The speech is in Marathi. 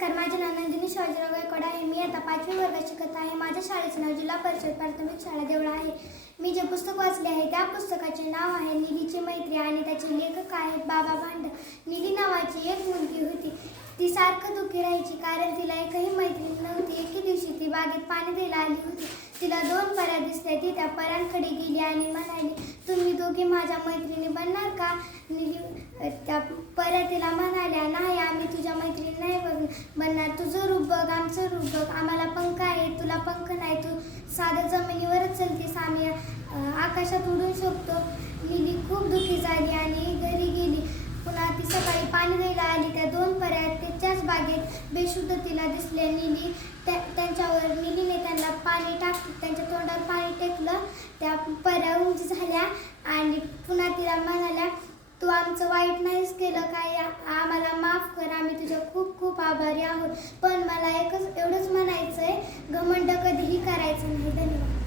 नमस्कार, माझे नाव नंदिनी शिवाजीराव गायकवाड आहे. मी आता 5वी वर्गात शिकत आहे. माझ्या शाळेचे नाव जिल्हा परिषद प्राथमिक शाळा देवळा आहे. मी जे पुस्तक वाचले आहे त्या पुस्तकाचे नाव आहे निलीची मैत्री आणि त्याचे लेखक आहेत बाबा भांड. निली नावाची एक मुलगी होती. ती सारखं दुःखी राहायची कारण तिला एकही मैत्रीण नव्हती. एके दिवशी ती बागेत पाणी द्यायला आली होती. तिला 2 पऱ्या दिसल्या. ती त्या पऱ्यांकडे गेली आणि म्हणाली, तुम्ही दोघी माझ्या मैत्रिणी बनणार का? त्या पऱ्या तिला म्हणाल्या, नाही, आम्ही तुझ्या मैत्रिणी नाही बनणार. तुझं रूप बघ, आमचं रूप बघ. आम्हाला पंख आहे, तुला पंख नाही. तू साधं जमिनीवरच चलतेस, आम्ही आकाशात उडू शकतो. निली खूप दुःखी झाली आणि घरी गेली. पुन्हा ती सकाळी पाणी द्यायला आली. त्या 2 पऱ्या त्याच्याच बागेत बेशुद्ध तिला दिसल्या. निलीने त्यांना पाणी त्यांच्या तोंडावर पाणी टेकलं. त्या पऱ्या उंच झाल्या आणि पुन्हा तिला म्हणाल्या, तू आमचं वाईट नाहीच केलं काय, आम्हाला माफ कर, आम्ही तुझ्या खूप खूप आभारी आहोत. पण मला एवढंच म्हणायचं आहे, घमंड कधीही करायचं नाही. धन्यवाद.